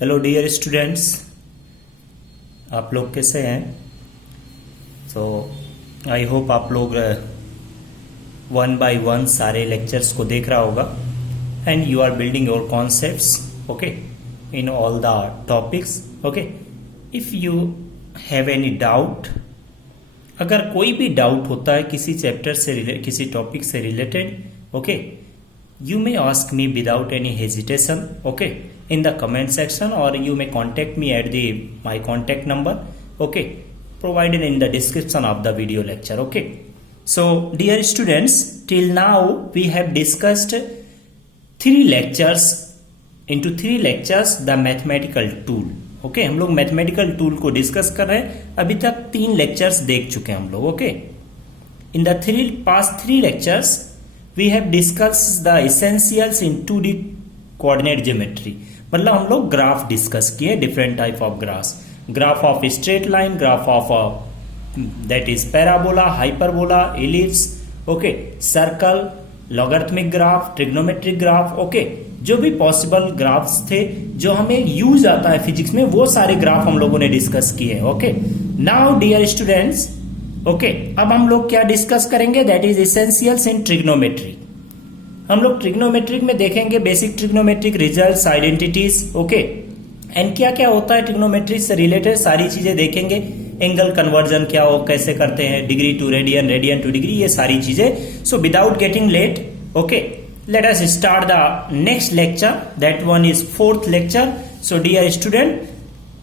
Hello dear students, आप लोग कैसे हैं? आई होप आप लोग वन बाय वन सारे लेक्चर्स को देख रहा होगा and you are building your concepts okay in all the topics okay. If you have any doubt, अगर कोई भी डाउट होता है किसी चैप्टर से किसी टॉपिक से related okay, you may ask me without any hesitation okay in the comment section, or you may contact me at my contact number okay provided in the description of the video lecture okay. So dear students, till now we have discussed three lectures the mathematical tool okay. हम लोग mathematical tool को discuss कर रहे हैं। अभी तक 3 lectures देख चुके हैं हम लोग okay. In the past three lectures we have discussed the essentials in 2D coordinate geometry। मतलब हम लोग ग्राफ डिस्कस किए, different type of graph of straight line, graph of that is parabola, hyperbola, ellipse okay, circle, logarithmic graph, trigonometric graph okay. जो भी possible graphs थे जो हमें use आता है फिजिक्स में, वो सारे ग्राफ हम लोगों ने डिस्कस किए okay. Now dear students okay, अब हम लोग क्या डिस्कस करेंगे, that is essentials in trigonometry. हम लोग ट्रिग्नोमेट्रिक में देखेंगे basic trigonometric results, identities okay, and क्या क्या होता है ट्रिग्नोमेट्री से रिलेटेड सारी चीजें देखेंगे। एंगल कन्वर्जन क्या हो, कैसे करते हैं, degree to radian, radian to degree, ये सारी चीजें। So without getting late okay, let us start the next lecture, that one is 4th lecture. So dear student,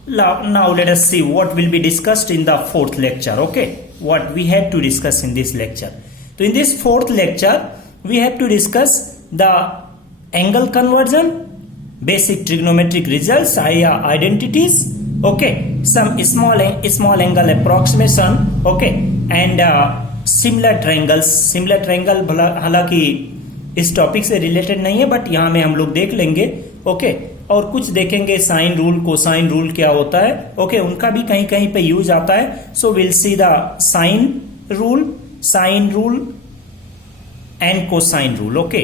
now let us see what will be discussed in the 4th lecture okay, what we have to discuss in this lecture. So in this 4th lecture we have to discuss the angle conversion, basic trigonometric results, identities okay, some small angle approximation okay, and similar triangle हालांकि इस topic से related नहीं है but यहाँ में हम लोग देख लेंगे ओके। और कुछ देखेंगे साइन रूल, कोसाइन रूल क्या होता है ओके, उनका भी कहीं कहीं पे यूज आता है। So will see the sine rule and cosine rule okay,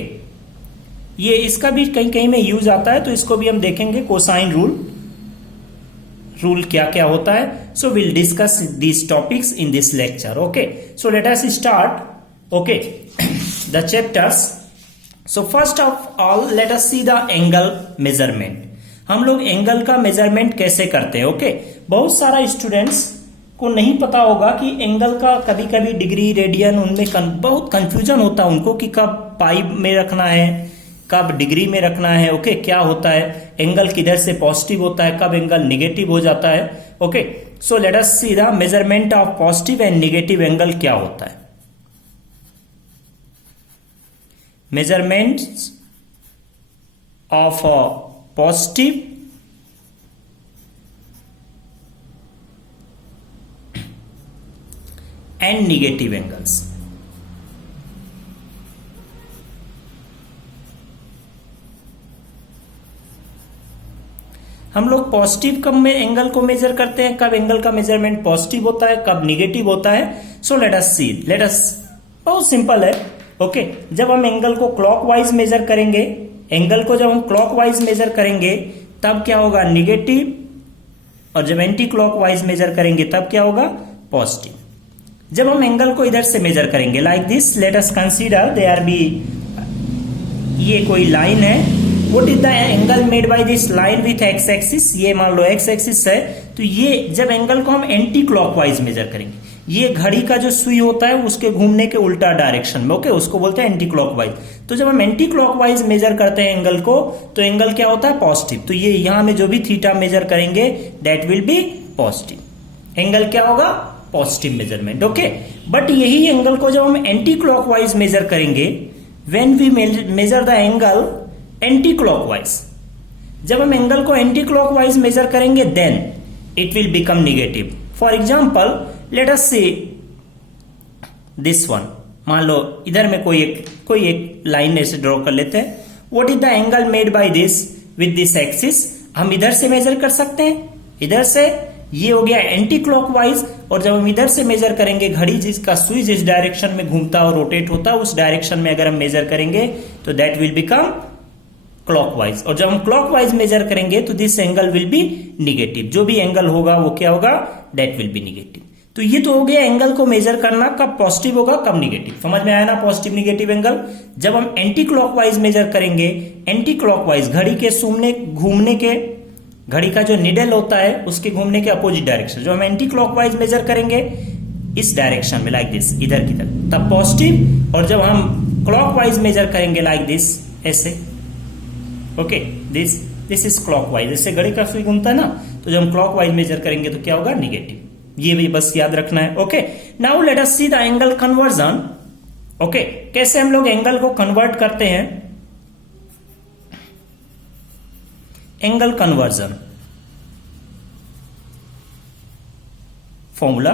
ये इसका भी कहीं कहीं में यूज आता है, तो इसको भी हम देखेंगे। कोसाइन रूल क्या क्या होता है। So will discuss these topics in this lecture okay. So let us start okay the chapters. So first of all let us see the angle measurement. हम लोग एंगल का मेजरमेंट कैसे करते हैं ओके। बहुत सारा स्टूडेंट्स को नहीं पता होगा कि एंगल का कभी कभी डिग्री, रेडियन, उनमें बहुत कंफ्यूजन होता है उनको कि कब पाई में रखना है, कब डिग्री में रखना है ओके, क्या होता है, एंगल किधर से पॉजिटिव होता है, कब एंगल निगेटिव हो जाता है okay. So let us see the measurement of positive and negative angle क्या होता है। measurements of positive and negative angles। हम लोग पॉजिटिव कब में एंगल को मेजर करते हैं, कब एंगल का मेजरमेंट पॉजिटिव होता है, कब निगेटिव होता है। सो लेट अस बहुत सिंपल है ओके। जब हम एंगल को क्लॉकवाइज मेजर करेंगे, एंगल को जब हम क्लॉकवाइज मेजर करेंगे तब क्या होगा, निगेटिव, और जब एंटी क्लॉकवाइज मेजर करेंगे तब क्या होगा, पॉजिटिव। जब हम एंगल को इधर से मेजर करेंगे like this, let us consider there be, ये कोई लाइन है, what is the angle made by this line with X axis, ये मान लो एक्स एक्सिस है, तो ये जब एंगल को हम एंटी क्लॉकवाइज मेजर करेंगे, ये घड़ी का जो सुई होता है उसके घूमने के उल्टा डायरेक्शन में ओके, उसको बोलते हैं एंटी क्लॉकवाइज। तो जब हम एंटी क्लॉकवाइज मेजर करते हैं एंगल को, तो एंगल क्या होता है, पॉजिटिव। तो ये यहां में जो भी थीटा मेजर करेंगे that will be positive, angle क्या होगा, पॉजिटिव मेजरमेंट ओके। बट यही एंगल को जब हम एंटी क्लॉकवाइज मेजर करेंगे, when we measure the angle anti clockwise, जब हम एंगल को एंटी क्लॉकवाइज मेजर करेंगे then it will become negative. For example let us see this one, मान लो इधर में कोई एक लाइन ऐसे ड्रॉ कर लेते हैं। What is the angle made by this with this axis, हम इधर से मेजर कर सकते हैं, इधर से, ये हो गया एंटी क्लॉकवाइज। और जब हम इधर से मेजर करेंगे, घड़ी जिसका सुई जिस डायरेक्शन में घूमता और रोटेट होता है उस डायरेक्शन में अगर हम मेजर करेंगे तो दैट विल बिकम क्लॉकवाइज, और जब हम क्लॉकवाइज मेजर करेंगे तो this angle will B negative, जो भी एंगल होगा वो क्या होगा, दैट विल बी निगेटिव। तो ये तो हो गया एंगल को मेजर करना, कब पॉजिटिव होगा कब निगेटिव, समझ में आया ना, पॉजिटिव निगेटिव एंगल। जब हम एंटी क्लॉकवाइज मेजर करेंगे, एंटी क्लॉकवाइज घड़ी के घूमने के, घड़ी का जो निडल होता है उसके घूमने के अपोजिट डायरेक्शन, जो हम एंटी क्लॉकवाइज मेजर करेंगे इस डायरेक्शन में लाइक दिस, इधर की तरफ, तब पॉजिटिव, और जब हम क्लॉकवाइज मेजर करेंगे लाइक दिस, ऐसे, ओके, दिस इज क्लॉकवाइज, इससे घड़ी का सुई घूमता है ना, तो जब हम क्लॉकवाइज मेजर करेंगे तो क्या होगा, निगेटिव। ये भी बस याद रखना है। Okay, now let us see the angle conversion. Okay, कैसे हम लोग एंगल को कन्वर्ट करते हैं, एंगल कन्वर्जन फॉर्मूला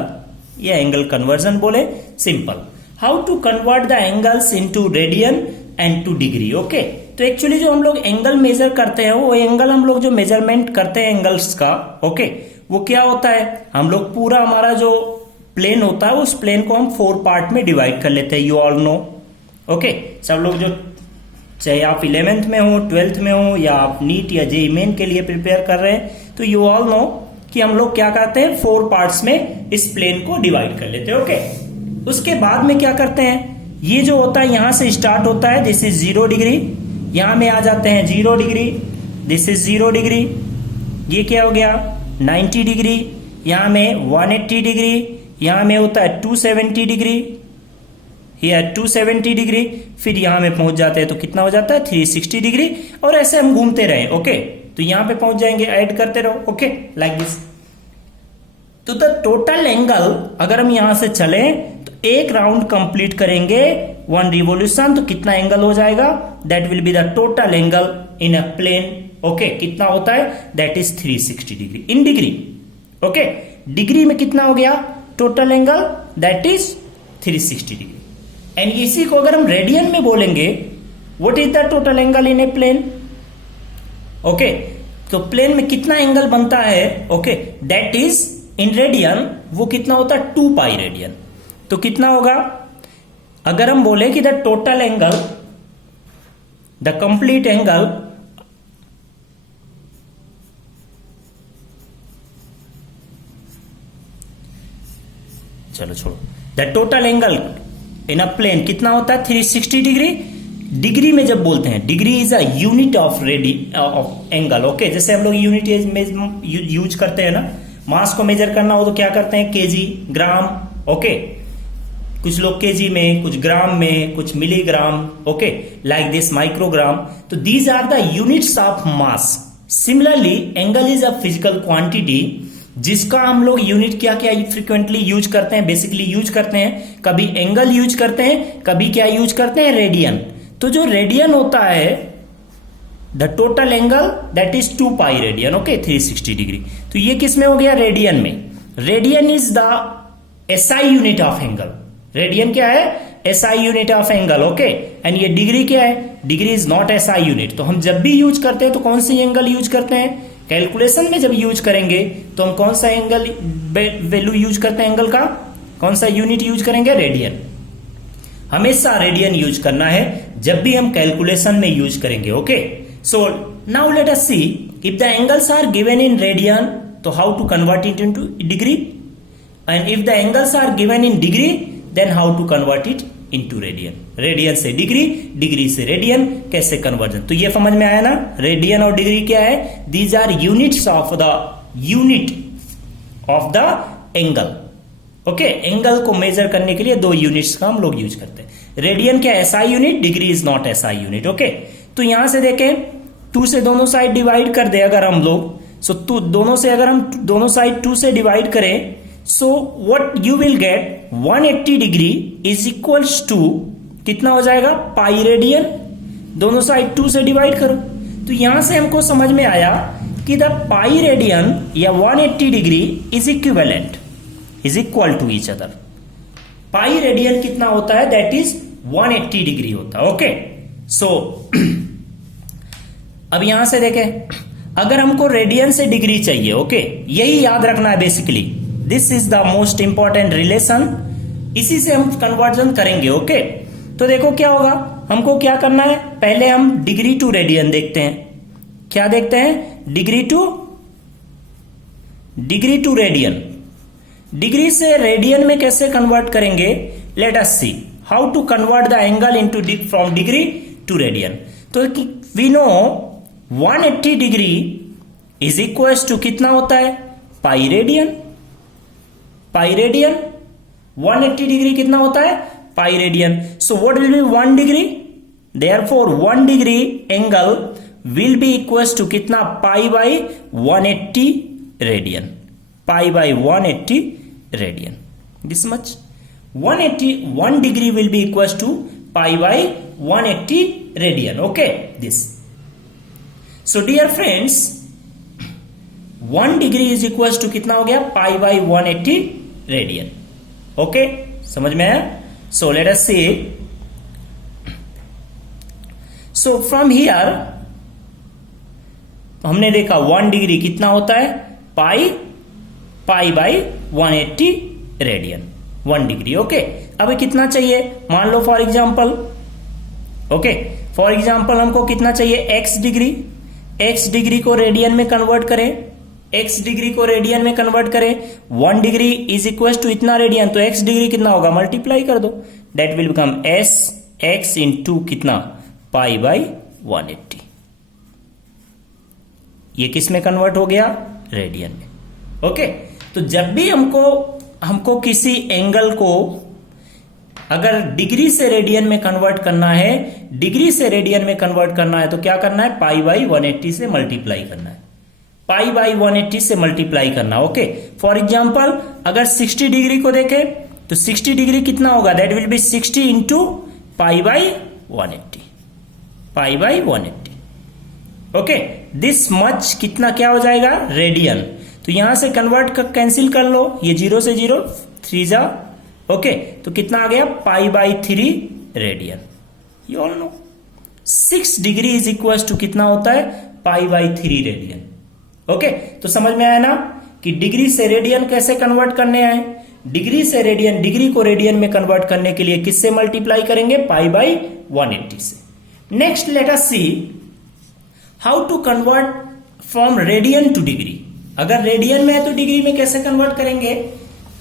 या एंगल कन्वर्जन बोले simple, how to convert the angles into radian and to degree. Okay, तो एक्चुअली जो हम लोग एंगल मेजर करते हैं, वो एंगल हम लोग जो मेजरमेंट करते हैं एंगल्स का, ओके, वो क्या होता है, हम लोग पूरा हमारा जो प्लेन होता है उस प्लेन को हम 4 पार्ट में डिवाइड कर लेते हैं, यू ऑल नो। ओके, सब लोग जो चाहे आप 11th में हो, 12th में हो, या आप नीट या जेईई मेन के लिए प्रिपेयर कर रहे हैं, तो यू ऑल नो कि हम लोग क्या करते हैं, 4 पार्ट्स में इस प्लेन को डिवाइड कर लेते हैं। ओके, उसके बाद में क्या करते हैं, ये जो होता है यहां से स्टार्ट होता है, दिस इज 0 डिग्री, यहां में आ जाते हैं 0 डिग्री, दिस इज 0 डिग्री, ये क्या हो गया 90 डिग्री, यहां में 180 डिग्री, यहां में होता है 270 डिग्री, ये 270 डिग्री, फिर यहां में पहुंच जाते हैं तो कितना हो जाता है 360 डिग्री, और ऐसे हम घूमते रहे। ओके, तो यहां पे पहुंच जाएंगे, ऐड करते रहो। Okay, like this. तो द टोटल एंगल, अगर हम यहां से चले तो एक राउंड कंप्लीट करेंगे 1 रिवोल्यूशन, तो कितना एंगल हो जाएगा, that will be the total angle in a plane. Okay, कितना होता है, that is 360 degree in degree. Okay, degree में कितना हो गया total angle, that is 360 degree. And इसी को अगर हम रेडियन में बोलेंगे, what is the total angle in a plane. Okay, तो प्लेन में कितना एंगल बनता है, okay, that is in radian, वो कितना होता है 2 पाई रेडियन। तो कितना होगा, अगर हम बोले कि the total angle, the complete angle, चलो छोड़ो, the total angle in a plane कितना होता है 360 डिग्री। डिग्री में जब बोलते हैं, degree is a unit of of angle. Okay, जैसे हम लोग यूनिट यूज करते हैं ना, मास को मेजर करना हो तो क्या करते हैं, केजी, ग्राम। ओके, कुछ लोग केजी में, कुछ ग्राम में, कुछ milligram. Okay, like this microgram. तो these are the units of mass. Similarly angle is a physical quantity, जिसका हम लोग यूनिट क्या क्या फ्रिक्वेंटली यूज करते हैं, बेसिकली यूज करते हैं, कभी एंगल यूज करते हैं, कभी क्या यूज करते हैं, रेडियन। तो जो रेडियन होता है, the total angle that is 2 pi radian. Okay, 360 degree. तो ये किस में हो गया, रेडियन में। Radian is the SI unit of angle. Radian क्या है, SI unit of angle. Okay, and ये डिग्री क्या है, degree is not SI unit. तो हम जब भी यूज करते हैं तो कौन सी एंगल यूज करते हैं, कैलकुलेशन में जब यूज करेंगे तो हम कौन सा एंगल वैल्यू यूज करते हैं, एंगल का कौन सा यूनिट यूज करेंगे, रेडियन। हमेशा रेडियन यूज करना है जब भी हम कैलकुलेशन में यूज करेंगे। Okay, so now let us see if the angles are given in radian, तो how to convert it into degree, and if the angles are given in degree, then how to convert it into radian. Radian से degree, degree से radian, कैसे conversion. तो ये समझ में आया ना, रेडियन और डिग्री क्या है, these are units of the unit of the angle. Okay, angle को मेजर करने के लिए 2 यूनिट्स का हम लोग यूज करते हैं। रेडियन क्या SI unit, degree is not SI unit. Okay, तो यहां से देखें 2 से दोनों साइड डिवाइड कर दे अगर हम लोग, सो दोनों से अगर हम दोनों साइड 2 से डिवाइड करें, so what you will get 180 degree is equals to कितना हो जाएगा, पाई रेडियन। दोनों साइड 2 से डिवाइड करो, तो यहां से हमको समझ में आया कि द पाई रेडियन या 180 degree is equivalent, is equal to each other. Pi radian कितना होता है, दैट इज 180 डिग्री होता है। ओके, सो अब यहां से देखें, अगर हमको रेडियन से डिग्री चाहिए, ओके, यही याद रखना है basically, this is the most important relation, इसी से हम कन्वर्जन करेंगे। ओके, तो देखो क्या होगा, हमको क्या करना है, पहले हम डिग्री टू रेडियन देखते हैं। क्या देखते हैं, डिग्री टू रेडियन। डिग्री से रेडियन में कैसे कन्वर्ट करेंगे, let us see how to convert the angle into from degree to radian. तो we know 180 degree is equal to कितना होता है, पाई रेडियन। 180 डिग्री कितना होता है, pi radian. So what will be 1 degree, therefore 1 degree angle will be equal to कितना, pi by 180 radian. Pi by 180 radian, this much. 1 degree will be equals to pi by 180 radian. Okay, this. So dear friends, 1 degree is equals to कितना हो गया, pi by 180 radian. Okay, समझ में आया? So let us see. So from here हमने देखा 1 degree कितना होता है, pi by 180 radian, 1 degree. Okay, अब कितना चाहिए, मान लो for example, okay for example हमको कितना चाहिए, x डिग्री। x डिग्री को रेडियन में कन्वर्ट करें, 1 डिग्री इज इक्वल टू इतना रेडियन, तो x डिग्री कितना होगा, मल्टीप्लाई कर दो, that will become s x into कितना, पाई बाई 180। ये किस में कन्वर्ट हो गया, रेडियन में। ओके, तो जब भी हमको किसी एंगल को अगर डिग्री से रेडियन में कन्वर्ट करना है, तो क्या करना है, पाई बाई 180 से मल्टीप्लाई करना है, पाई बाई 180 से मल्टीप्लाई करना। ओके, फॉर एग्जांपल अगर 60 डिग्री को देखें तो 60 डिग्री कितना होगा, that will B 60 into pi by 180, pi by 180। Okay, this much कितना क्या हो जाएगा, रेडियन। तो यहां से कन्वर्ट कैंसिल कर लो, ये 0 से 0 3 जा। ओके, तो कितना आ गया, pi by 3 radian. You all know 6 degree is equal to कितना होता है, पाई बाई 3 रेडियन। ओके, तो समझ में आया ना कि डिग्री से रेडियन कैसे कन्वर्ट करने आए। डिग्री को रेडियन में कन्वर्ट करने के लिए किससे मल्टीप्लाई करेंगे, पाई बाई 180 से। Next let us see how to convert from radian to degree. अगर रेडियन में है तो डिग्री में कैसे कन्वर्ट करेंगे।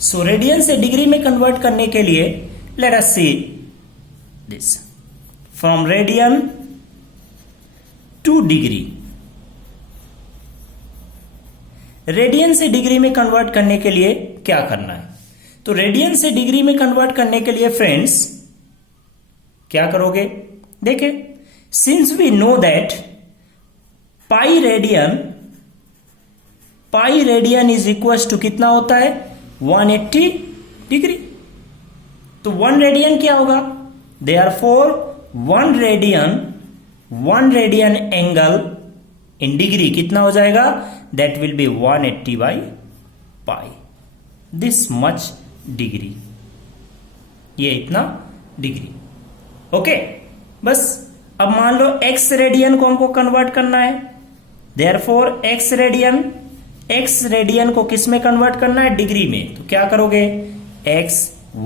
सो रेडियन से डिग्री में कन्वर्ट करने के लिए let us see this, from radian to degree. Radian से डिग्री में कन्वर्ट करने के लिए क्या करना है, तो रेडियन से डिग्री में कन्वर्ट करने के लिए फ्रेंड्स क्या करोगे, देखें, since we know that pi radian is equal to कितना होता है, 180 डिग्री। तो 1 रेडियन क्या होगा, therefore 1 radian angle in degree कितना हो जाएगा, that will be 180 by pi, this much degree, ये इतना डिग्री। ओके, बस अब मान लो x रेडियन को हमको कन्वर्ट करना है, देयरफॉर x रेडियन को किस में कन्वर्ट करना है, डिग्री में। तो क्या करोगे, x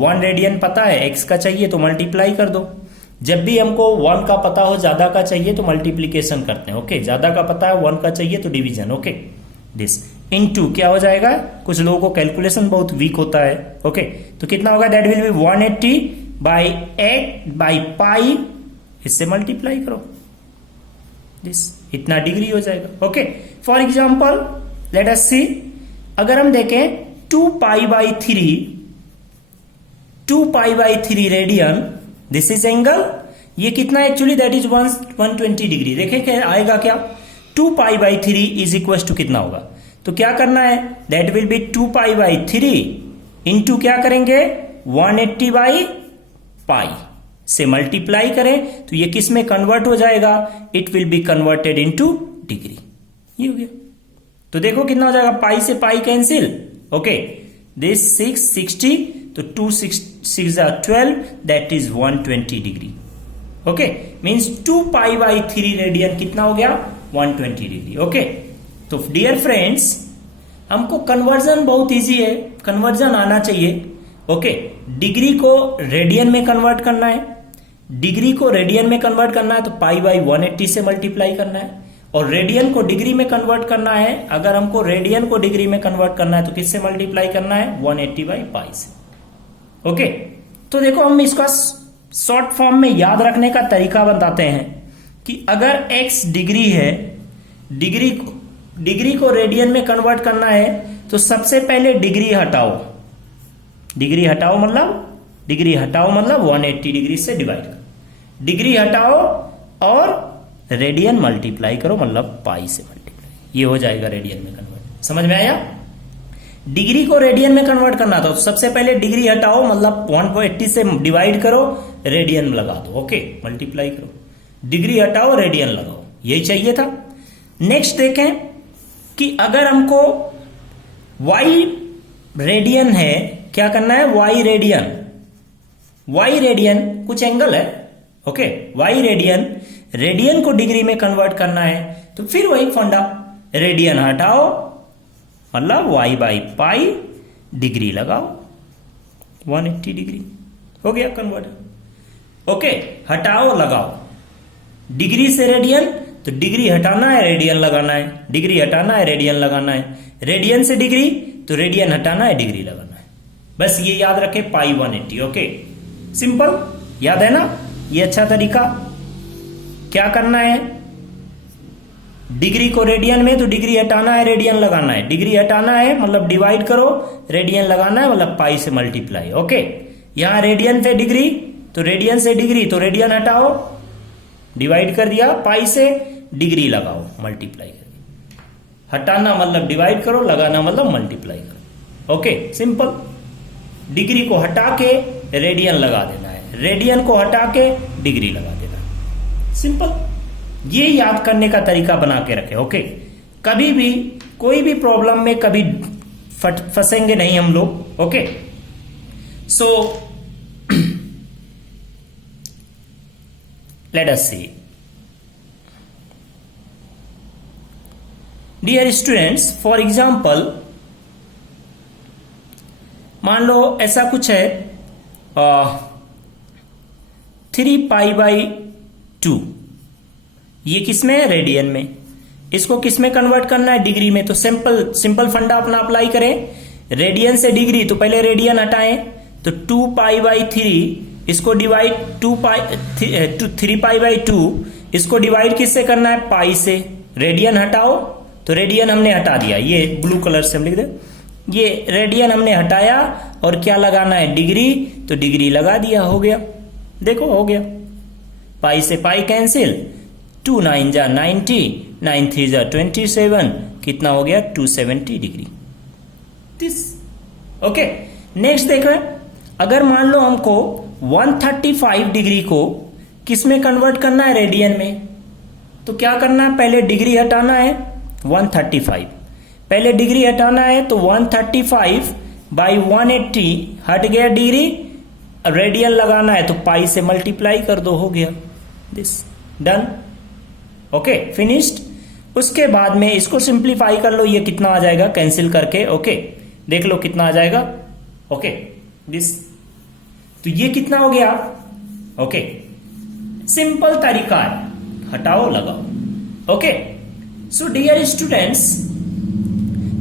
1 रेडियन पता है, x का चाहिए तो मल्टीप्लाई कर दो। जब भी हमको 1 का पता हो, ज्यादा का चाहिए तो मल्टीप्लीकेशन करते हैं। ओके, ज्यादा का पता है, 1 का चाहिए तो डिवीजन। ओके, दिस इनटू क्या हो जाएगा, कुछ लोगों को कैलकुलेशन बहुत वीक होता है। ओके, तो कितना होगा, that will be 180 by pi, इससे मल्टीप्लाई करो, दिस इतना डिग्री हो जाएगा। Okay, for example let us see, अगर हम देखें 2 pi by 3 radian, this is angle, ये कितना एक्चुअली, दैट इज 120 डिग्री। देखें क्या आएगा, क्या 2 pi by 3 is equal to कितना होगा, तो क्या करना है, that will be 2 pi by 3 into क्या करेंगे, 180 बाई पाई से मल्टीप्लाई करें तो ये किस में कन्वर्ट हो जाएगा, it will be converted into degree. ये हो गया, तो देखो कितना हो जाएगा, पाई से पाई कैंसिल। ओके, दिस 60, तो 2 6 12, that is 120 degree. Okay, means 2 pi by 3 radian कितना हो गया, 120 डिग्री। ओके, तो डियर फ्रेंड्स, हमको कन्वर्जन बहुत इजी है, कन्वर्जन आना चाहिए। ओके, डिग्री को रेडियन में कन्वर्ट करना है, डिग्री को रेडियन में कन्वर्ट करना है तो पाई बाई 180 से मल्टीप्लाई करना है, और रेडियन को डिग्री में कन्वर्ट करना है, अगर हमको रेडियन को डिग्री में कन्वर्ट करना है तो किससे मल्टीप्लाई करना है, 180 बाई पाई से। ओके, तो देखो हम इसका शॉर्ट फॉर्म में याद रखने का तरीका बताते हैं कि अगर x डिग्री है, डिग्री को रेडियन में कन्वर्ट करना है तो सबसे पहले डिग्री हटाओ, मतलब 180 डिग्री से डिवाइड करो, डिग्री हटाओ और रेडियन मल्टीप्लाई करो, मतलब पाई से मल्टीप्लाई, ये हो जाएगा रेडियन में कन्वर्ट। समझ में आया? डिग्री को रेडियन में कन्वर्ट करना था तो सबसे पहले डिग्री हटाओ, मतलब 180 से डिवाइड करो, रेडियन लगा दो। ओके, मल्टीप्लाई करो, डिग्री हटाओ, रेडियन लगाओ, यही चाहिए था। नेक्स्ट देखें कि अगर हमको y रेडियन है, क्या करना है, y रेडियन कुछ एंगल है। ओके, y रेडियन को डिग्री में कन्वर्ट करना है तो फिर वही फंडा, रेडियन हटाओ मतलब y बाई पाई, डिग्री लगाओ 180 डिग्री, हो गया कन्वर्ट। ओके, हटाओ लगाओ, डिग्री से रेडियन तो डिग्री हटाना है, रेडियन लगाना है, डिग्री हटाना है, रेडियन लगाना है, रेडियन से डिग्री तो रेडियन हटाना है, डिग्री लगाना है। बस ये याद रखे, पाई 180। ओके, सिंपल, याद है ना? ये अच्छा तरीका। क्या करना है, डिग्री को रेडियन में तो डिग्री हटाना है, रेडियन लगाना है, डिग्री हटाना है मतलब डिवाइड करो, रेडियन लगाना है मतलब पाई से मल्टीप्लाई। ओके, यहां रेडियन से डिग्री तो रेडियन से डिग्री तो रेडियन हटाओ, डिवाइड कर दिया, पाई से डिग्री लगाओ, मल्टीप्लाई कर दिया। हटाना मतलब डिवाइड करो, लगाना मतलब मल्टीप्लाई करो। Okay, simple. डिग्री को हटा के रेडियन लगा देना है, रेडियन को हटा के डिग्री लगा देना है, सिंपल। ये याद करने का तरीका बना के रखे। ओके, कभी भी कोई भी प्रॉब्लम में कभी फंसेंगे नहीं हम लोग। Okay, so let us see. Dear students, for example, मान लो ऐसा कुछ है 3 पाई बाई 2, ये किसमें है, रेडियन में। इसको किसमें कन्वर्ट करना है, डिग्री में। तो सिंपल फंडा अपना अप्लाई करें, रेडियन से डिग्री तो पहले रेडियन हटाएं, तो 2 पाई बाई 3, इसको डिवाइड 3 पाई बाई 2, इसको डिवाइड किससे करना है, पाई से। रेडियन हटाओ तो रेडियन हमने हटा दिया, ये ब्लू कलर से हम लिख दे, ये रेडियन हमने हटाया और क्या लगाना है, डिग्री, तो डिग्री लगा दिया, हो गया। देखो हो गया, पाई से पाई कैंसिल, 2 9 जा 90, 9 3 जा 27, कितना हो गया, 270 डिग्री। This okay. नेक्स्ट देखो, अगर मान लो हमको 135 डिग्री को किसमें कन्वर्ट करना है, रेडियन में, तो क्या करना है, पहले डिग्री हटाना है 135, पहले डिग्री हटाना है तो 135 बाई 180 हट गया डिग्री, रेडियन लगाना है तो पाई से मल्टीप्लाई कर दो, हो गया। This done. Okay, finished. उसके बाद में इसको सिंप्लीफाई कर लो, ये कितना आ जाएगा कैंसिल करके। ओके, देख लो कितना आ जाएगा। ओके, दिस, तो ये कितना हो गया। ओके, सिंपल तरीका है, हटाओ लगाओ। ओके, सो डियर स्टूडेंट्स,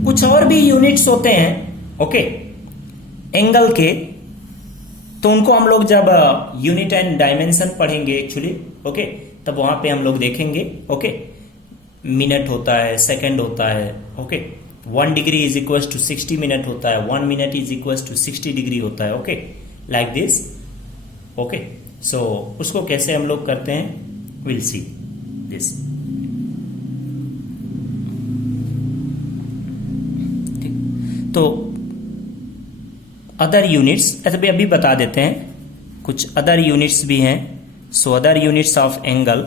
कुछ और भी यूनिट्स होते हैं ओके एंगल के, तो उनको हम लोग जब यूनिट एंड डायमेंशन पढ़ेंगे एक्चुअली ओके, तब वहां पे हम लोग देखेंगे। ओके, मिनट होता है, सेकंड होता है। Okay, 1 degree is equal to 60 minute होता है, 1 minute is equal to 60 degree होता है। Okay, like this. Okay, so उसको कैसे हम लोग करते हैं, विल सी दिस। तो अदर यूनिट्स अभी बता देते हैं, कुछ अदर यूनिट्स भी हैं। So other units of angle,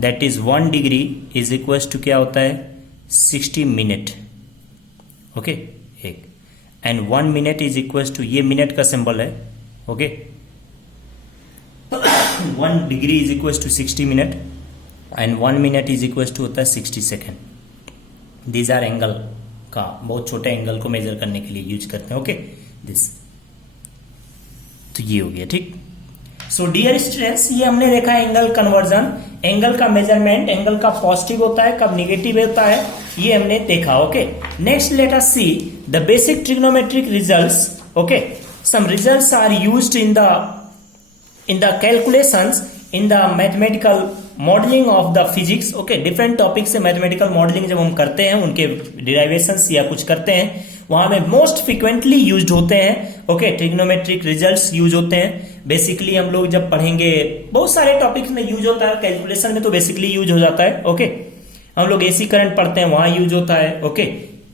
that is 1 degree is equal to क्या होता है, 60 मिनट। ओके, एक, and 1 minute is equal to, ये मिनट का सिंबल है। Okay, 1 degree is equal to 60 minute and 1 minute is equal to होता है 60 second. These R angle का, बहुत छोटे एंगल को मेजर करने के लिए यूज करते हैं। ओके, दिस, तो ये हो गया ठीक। सो डियर स्टूडेंट्स, ये हमने देखा एंगल कन्वर्जन, एंगल का मेजरमेंट, एंगल का पॉजिटिव होता है कब निगेटिव होता है, ये हमने देखा. Okay, next let us see the basic trigonometric results. Okay, some results are used in the calculations in the mathematical modelling of the physics. Okay, different topic से मैथमेटिकल मॉडलिंग जब हम करते हैं, उनके डिराइवेशंस या कुछ करते हैं, वहां में मोस्ट फ्रिक्वेंटली यूज्ड होते हैं. ओके, ट्रिग्नोमेट्रिक रिजल्ट्स यूज होते हैं. बेसिकली हम लोग जब पढ़ेंगे, बहुत सारे टॉपिक्स में यूज होता है, कैलकुलेशन में तो बेसिकली यूज हो जाता है. ओके, हम लोग एसी करंट पढ़ते हैं, वहां यूज होता है. ओके,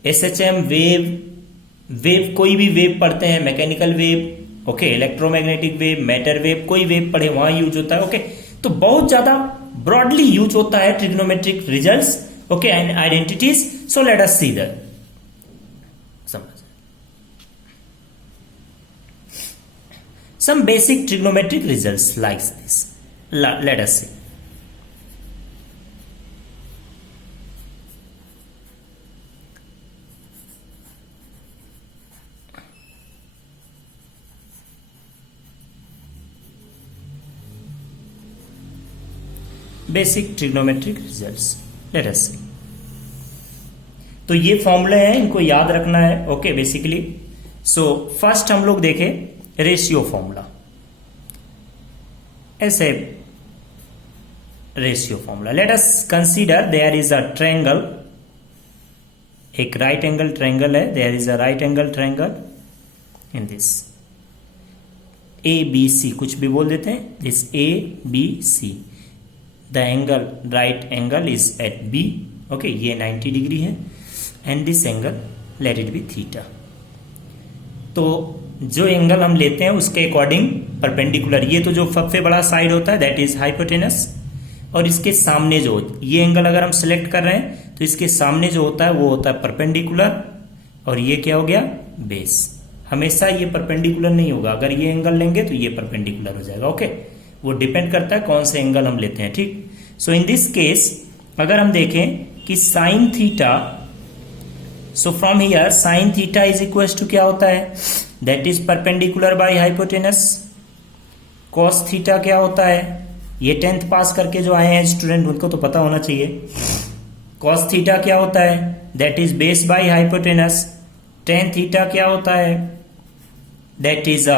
एसएचएम, वेव कोई भी वेव पढ़ते हैं, mechanical wave, okay, electromagnetic wave, matter wave, कोई वेव पढ़े वहां यूज होता है. ओके, तो बहुत ज्यादा ब्रॉडली यूज होता है trigonometric results. Okay, and identities. So let us see that. Some basic trigonometric results like this. Let us see. Basic trigonometric results. Let us see. तो ये फॉर्मूले हैं, इनको याद रखना है. ओके, बेसिकली सो फर्स्ट हम लोग देखें रेशियो फॉर्मूला. ऐसे ratio formula, let us consider there is a triangle, एक राइट एंगल ट्रायंगल है, there is a right angle triangle in this A B C, कुछ भी बोल देते हैं, this A B C. The angle, right angle is at B. Okay, ये 90 degree है and this angle let it be theta. तो जो angle हम लेते हैं उसके अकॉर्डिंग परपेंडिकुलर, ये तो जो सबसे बड़ा साइड होता है दैट इज हाइपोटेनस, और इसके सामने जो ये एंगल अगर हम सिलेक्ट कर रहे हैं तो इसके सामने जो होता है वो होता है परपेंडिकुलर, और ये क्या हो गया, बेस. हमेशा ये परपेंडिकुलर नहीं होगा, अगर ये एंगल लेंगे तो ये परपेंडिकुलर हो जाएगा. ओके, वो डिपेंड करता है कौन से एंगल हम लेते हैं. ठीक, सो इन दिस केस अगर हम देखें कि sine theta, so from here sine theta is equal to क्या होता है, that is perpendicular by hypotenuse. Cos theta क्या होता है, ये 10th पास करके जो आए हैं स्टूडेंट उनको तो पता होना चाहिए. कॉस थीटा क्या होता है, that is base by hypotenuse. Tan theta क्या होता है, that is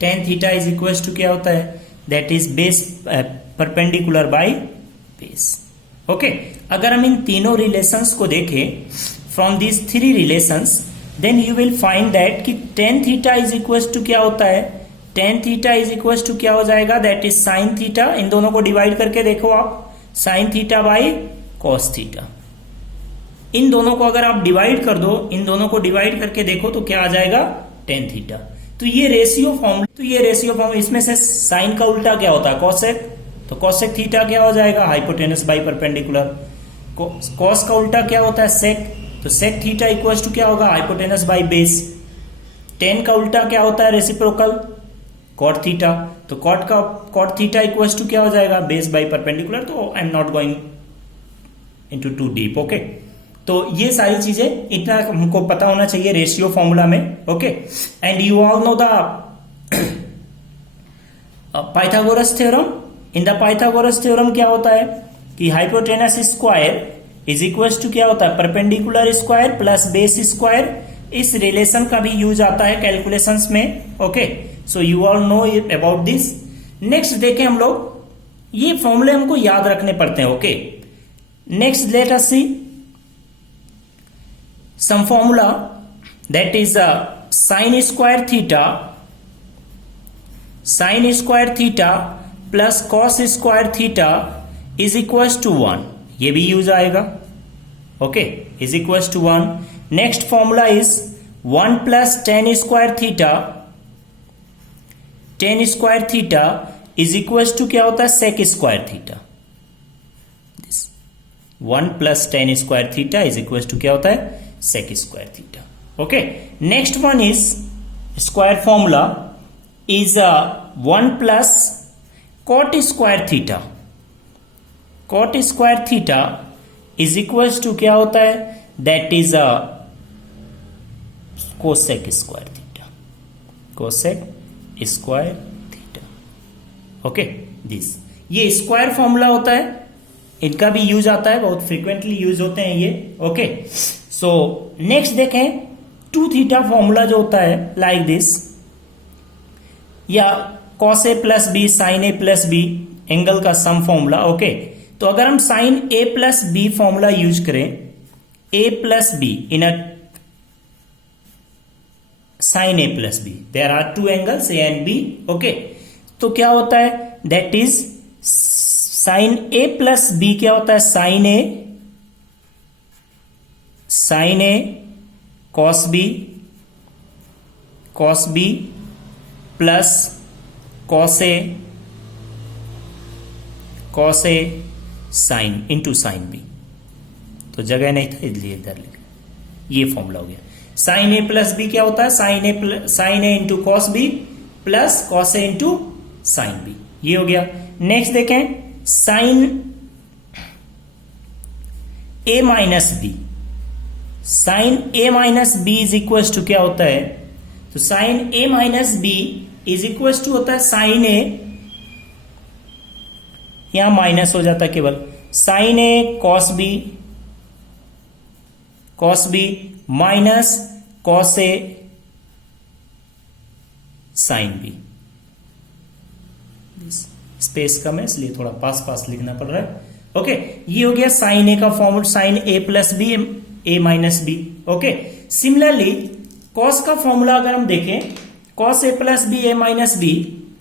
tan theta is equal to क्या होता है, that is base perpendicular by base. Okay, अगर हम इन तीनों रिलेशंस को देखें from this three relations, then you will find that कि tan theta is equal to क्या होता है, tan theta is equal to क्या हो जाएगा, दैट इज साइन थीटा. इन दोनों को डिवाइड करके देखो आप, sine theta by cos theta. इन दोनों को अगर आप डिवाइड कर दो, इन दोनों को डिवाइड करके देखो तो क्या आ जाएगा, टेन थीटा. तो ये रेशियो फॉर्मूला, इसमें से साइन का उल्टा क्या होता है, कॉसेक. तो कॉसेक थीटा क्या हो जाएगा, हाइपोटेनस बाई परपेंडिकुलर. कॉस का उल्टा क्या होता है, सेक. तो सेक थीटा इक्वल टू क्या होगा, हाइपोटेनस बाई बेस. टेन का उल्टा क्या होता है, रेसिप्रोकल, कॉट थीटा. तो कॉट थीटा इक्वल टू क्या हो जाएगा, बेस बाई परपेंडिकुलर. तो I am not going into too deep. Okay, तो ये सारी चीजें इतना हमको पता होना चाहिए रेशियो फॉर्मूला में. Okay, and you all know the Pythagoras theorem. In the Pythagoras theorem क्या होता है कि hypotenuse square is equal to क्या होता है, perpendicular square plus base square. इस रिलेशन का भी यूज आता है कैलकुलेशंस में. Okay, so you all know about this. Next देखें हम लोग, ये फॉर्मूले हमको याद रखने पड़ते हैं. Okay, next let us see some formula, that is sin square theta plus cos square theta is equals to 1. ये भी यूज आएगा. Okay, is equals to 1. Next formula is 1 plus tan square theta is equals to क्या होता है, sec square theta. 1 plus tan square theta is equals to क्या होता है, sec square theta. Okay, next one is square formula is 1 plus cot square theta. Cot square theta is equals to क्या होता है, that is cosec square theta. Cosec square theta. Okay, this ये square formula होता है, इनका भी use आता है, बहुत फ्रीक्वेंटली यूज होते हैं ये। ओके, सो नेक्स्ट देखें, 2 थीटा फॉर्मूला जो होता है लाइक दिस, या cos A plus B sine A plus B angle का सम फॉर्मूला। ओके, तो अगर हम sine A plus B formula use करें, A plus B in a sine A plus B, there are 2 angles A and B. Okay, तो क्या होता है, that is sine A plus B क्या होता है, sine A cos B plus cos A sine into sine B. तो जगह नहीं था इसलिए इधर लिखा, ये फॉर्मूला हो गया। साइन ए प्लस बी क्या होता है, sine A into cos B plus cos A into sine B, ये हो गया। नेक्स्ट देखें, sine A minus B, sine A minus B is equal to क्या होता है, तो sine A minus B is equal to होता है साइन ए, यहां माइनस हो जाता है केवल, sign A cos B minus cos A sine B. Space कम है इसलिए थोड़ा पास पास लिखना पड़ रहा है। ओके, ये हो गया साइन ए का formula, sine A plus B A minus B. Okay, similarly cos का फॉर्मूला अगर हम देखें, cos A plus B A minus B.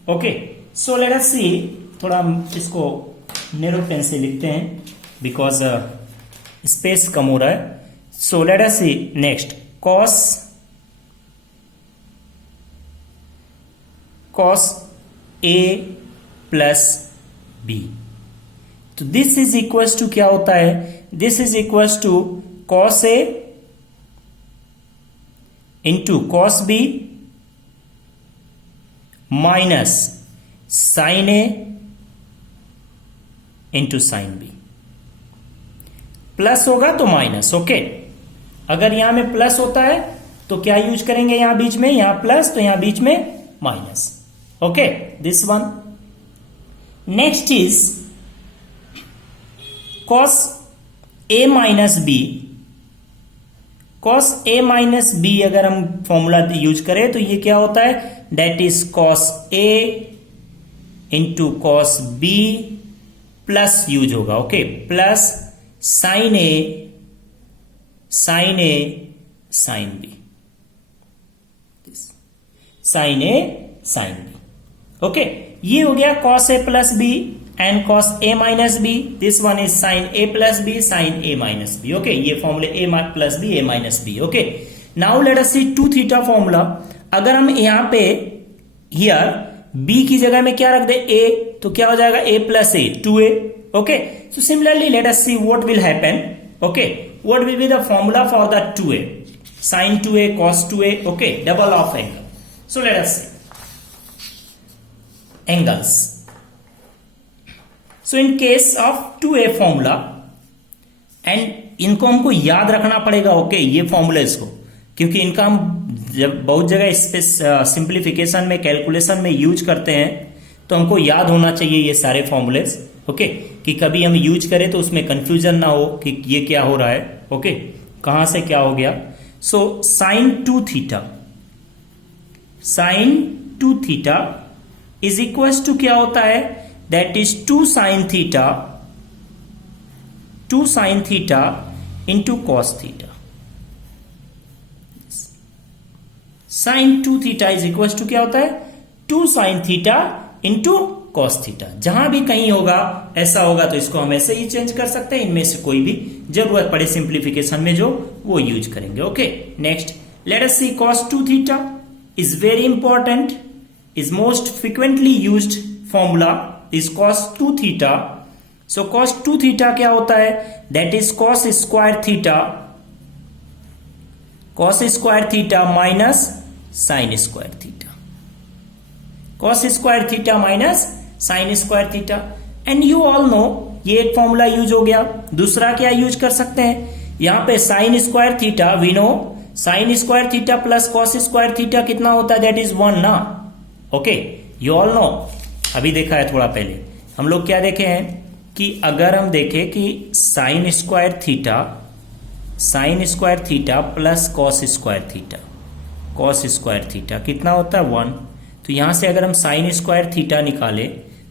Okay, so let us see, थोड़ा हम इसको नेरो पेन से लिखते हैं बिकॉज स्पेस कम हो रहा है। So let us see next, cos A plus B, तो दिस इज इक्वल टू क्या होता है, this is equal to cos A into cos B minus sine A into sine B. Plus होगा तो minus. Okay, अगर यहां में plus होता है तो क्या यूज करेंगे, यहां बीच में, यहां प्लस तो यहां बीच में minus. Okay, this one. Next is cos A minus B, cos A minus B अगर हम फॉर्मूला यूज करें तो ये क्या होता है, that is cos A into cos B plus use होगा। Okay, plus sine A sine B, sine A sine B. Okay, ये हो गया cos A plus B and cos A minus B. This one is sine A plus B sine A minus B. Okay, ये फॉर्मूले A plus B A minus B. Okay, now let us see 2 theta formula. अगर हम यहां पे here B की जगह में क्या रख दे, ए, तो क्या हो जाएगा, A plus A 2a। Okay, so similarly let us see what will happen. Okay, what will be the formula for the 2a, sin 2a cos 2a। Okay, double of angle. So let us see angles. So in case of 2a formula, and इनको हमको याद रखना पड़ेगा। Okay, ये formula इसको, क्योंकि इनका हम जब बहुत जगह सिंप्लीफिकेशन में, कैलकुलेशन में यूज करते हैं तो हमको याद होना चाहिए ये सारे फॉर्मूलेस। ओके, कि कभी हम यूज करें तो उसमें कंफ्यूजन ना हो कि ये क्या हो रहा है। ओके, कहां से क्या हो गया। So sine 2 theta is equal to क्या होता है, that is 2 sine theta into cos theta. Sine 2 theta is equal to क्या होता है, 2 sine theta into cos theta. जहां भी कहीं होगा ऐसा होगा तो इसको हम ऐसे ही चेंज कर सकते हैं, इनमें से कोई भी जरूरत पड़े सिंप्लीफिकेशन में जो वो यूज करेंगे। Okay, next let us see cos 2 theta is very important, is most frequently used formula is cos 2 theta. So cos 2 theta क्या होता है, that is cos square theta minus sin square theta, cos square theta minus sin square theta। and you all know ये एक formula use हो गया। दूसरा क्या use कर सकते हैं, यहां पे sin square theta we know sin square theta plus cos square theta कितना होता है, that is 1 ना। ओके, यू ऑल नो, अभी देखा है थोड़ा पहले हम लोग क्या देखे हैं कि अगर हम देखें कि sign square theta plus cos square theta कितना होता है 1। तो यहां से अगर हम साइन स्क्वायर थीटा निकाले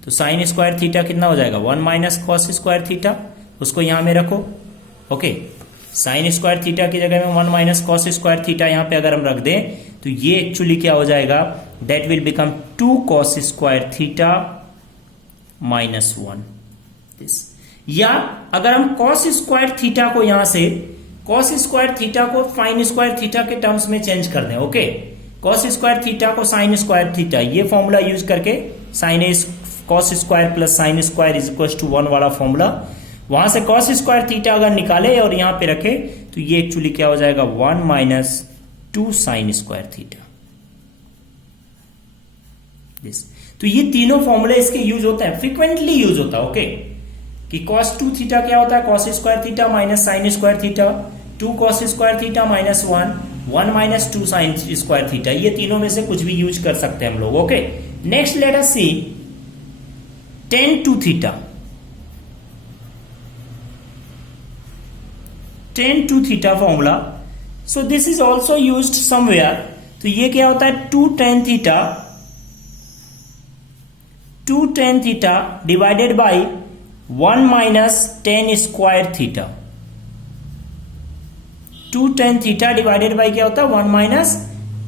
तो साइन स्क्वायर थीटा कितना हो जाएगा 1 माइनस कॉस स्क्वायर थीटा, उसको यहां में रखो। ओके, साइन स्क्वायर थीटा की जगह में 1 माइनस कॉस स्क्वायर थीटा यहां पे अगर हम रख दें तो ये एक्चुअली क्या हो जाएगा, that will become 2 cos square theta minus 1 this. या अगर हम कॉस स्क्वायर थीटा को यहां से कॉस स्क्वायर थीटा को साइन स्क्वायर थीटा के टर्म्स में चेंज कर दें। ओके, कॉस स्क्वायर थीटा को साइन स्क्वायर थीटा, ये फॉर्मूला यूज करके sine cos square plus sine square is equal to 1 वाला फॉर्मूला, वहां से कॉस स्क्वायर थीटा अगर निकाले और यहां पे रखे तो ये एक्चुअली क्या हो जाएगा 1 minus 2 sign square theta this. तो ये तीनों फॉर्मूले इसके यूज होते हैं, फ्रीक्वेंटली यूज होता है। ओके, कि cos 2 थीटा क्या होता है cos square theta minus sign square theta, 2 cos square theta minus 1 minus 2 sign square theta, ये तीनों में से कुछ भी यूज कर सकते हैं हम लोग। Okay, next let us see tan 2 theta, tan 2 theta formula, so this is also used somewhere. तो ये क्या होता है 2 tan theta divided by 1 minus tan square theta. 2 tan theta divided by क्या होता है 1 माइनस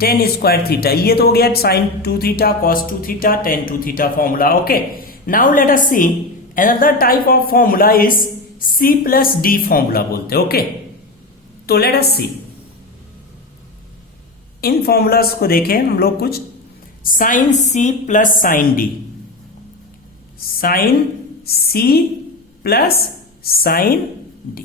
tan स्क्वायर थीटा। ये तो हो गया sin 2 theta cos 2 theta tan 2 theta formula. Okay, now let us see another type of formula is C plus D formula बोलते हैं। Okay, तो लेट अस सी इन फॉर्मूलाज को देखें हम लोग कुछ। Sine C plus sine D, sine C plus sine D,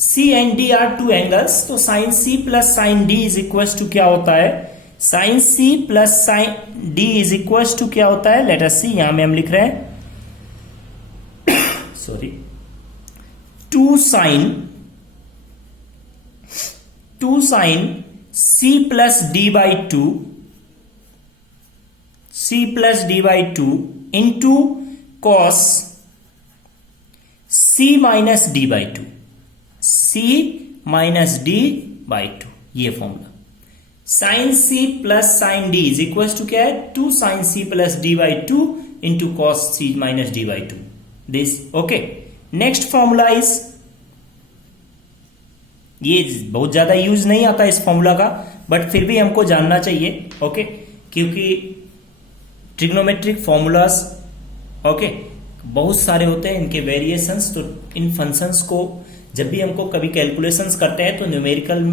C and D are two angles, तो sine C plus sine D is equal to क्या होता है, sine C plus sine D is equal to क्या होता है, let us सी, यहां में हम लिख रहे हैं sorry 2 sine C plus D by 2, C plus D by 2 into cos C minus D by 2, C minus D by 2, ये formula. Sine C plus sine D is equal to क्या है 2 sine C plus D by 2 into cos C minus D by 2 this. Okay, next formula is, ये बहुत ज्यादा use नहीं आता इस formula का, बट फिर भी हमको जानना चाहिए। ओके, क्योंकि ट्रिग्नोमेट्रिक फॉर्मूलाज ओके बहुत सारे होते हैं, इनके वेरिएशंस, तो इन फंक्शंस को जब भी हमको कभी कैलकुलेशंस करते हैं तो न्यूमेरिकल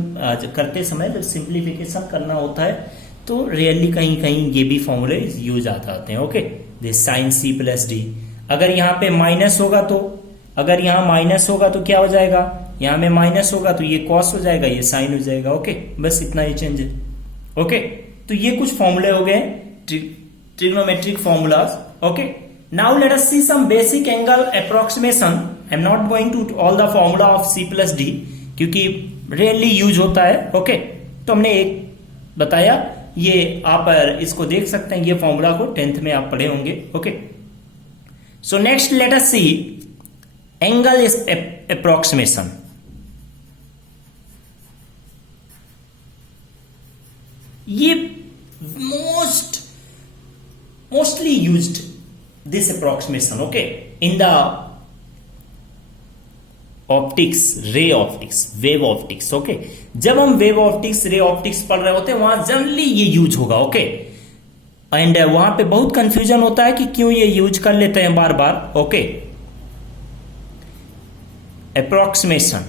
करते समय जब सिंप्लीफिकेशन करना होता है तो रियली कहीं कहीं ये भी फॉर्मूले यूज आते हैं। Okay, this sine C plus D, अगर यहाँ पे माइनस होगा तो, अगर यहाँ माइनस होगा तो क्या हो जाएगा, यहां में माइनस होगा तो ये कॉस हो जाएगा, ये साइन हो जाएगा। ओके, बस इतना ही चेंज है। ओके, तो ये कुछ फॉर्मूले हो गए trigonometric formulas. Okay, now let us see some basic angle approximation. I am not going to all the formula of C plus D क्योंकि रियली यूज होता है। ओके, तो हमने एक बताया, ये आप इसको देख सकते हैं, ये फॉर्मूला को 10th में आप पढ़े होंगे। Okay, so next let us see angle approximation. ये mostly used this approximation okay in the optics, ray optics, wave optics. Okay, जब हम वेव ऑप्टिक्स, रे ऑप्टिक्स पढ़ रहे होते हैं वहां जनरली ये यूज होगा। ओके, एंड वहां पे बहुत कंफ्यूजन होता है कि क्यों ये यूज कर लेते हैं बार बार। Okay, approximation,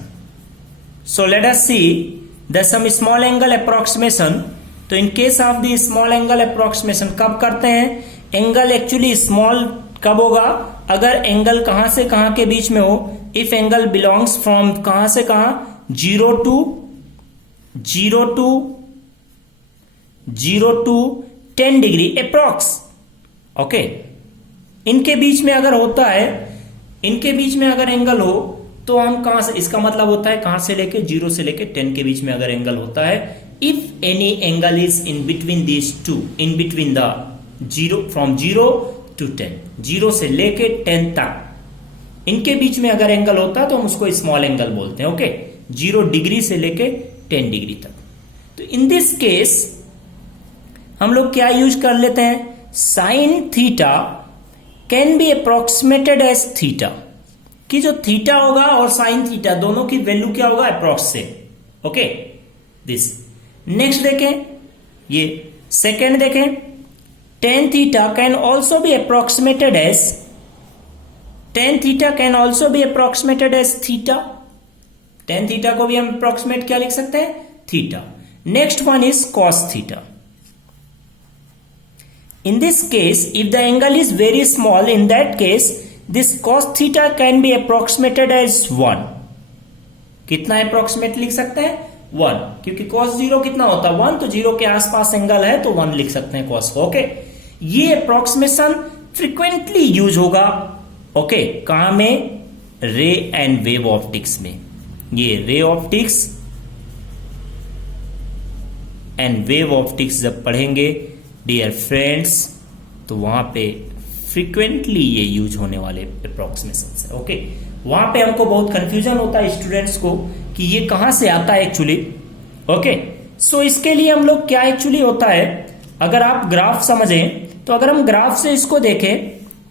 so let us see the some small angle approximation। तो in case of the small angle approximation कब करते हैं, एंगल एक्चुअली स्मॉल कब होगा, अगर एंगल कहां से कहां के बीच में हो, इफ एंगल बिलोंग्स फ्रॉम कहां से कहां 0 to 10 डिग्री अप्रॉक्स। ओके, इनके बीच में अगर होता है, इनके बीच में अगर एंगल हो तो हम कहां से, इसका मतलब होता है कहां से लेके 0 से लेके 10 के बीच में अगर एंगल होता है if any angle is in between these two, in between the 0 from 0 to 10, 0 से लेके 10 तक, इनके बीच में अगर एंगल होता है तो हम उसको स्मॉल एंगल बोलते हैं। ओके, 0 डिग्री से लेके 10 डिग्री तक। तो इन दिस केस हम लोग क्या यूज कर लेते हैं, sine theta can be approximated as theta, कि जो थीटा होगा और साइन थीटा दोनों की वैल्यू क्या होगा, अप्रोक्सीमेट। ओके, दिस नेक्स्ट देखें, ये सेकेंड देखें, tan theta can also be approximated as, tan theta can also be approximated as theta, tan theta को भी हम अप्रोक्सीमेट क्या लिख सकते हैं, theta. Next one is cos theta. In this case, if the angle is very small, in that case, this cos theta can be approximated as 1. कितना approximate लिख सकते हैं, 1, क्योंकि cos 0 कितना होता है, 1, तो 0 के आसपास एंगल है तो 1 लिख सकते हैं cos को। ओके, ये अप्रोक्सीमेशन फ्रीक्वेंटली यूज होगा। ओके, कहां में, रे एंड वेव ऑप्टिक्स में। ये ray optics and wave optics जब पढ़ेंगे डियर फ्रेंड्स, तो वहां पे फ्रीक्वेंटली ये यूज होने वाले अप्रोक्सीमेशन है। ओके, वहां पे हमको बहुत कंफ्यूजन होता है स्टूडेंट्स को कि ये कहां से आता है एक्चुअली। ओके, सो इसके लिए हम लोग क्या एक्चुअली होता है, अगर आप ग्राफ समझें तो अगर हम ग्राफ से इसको देखें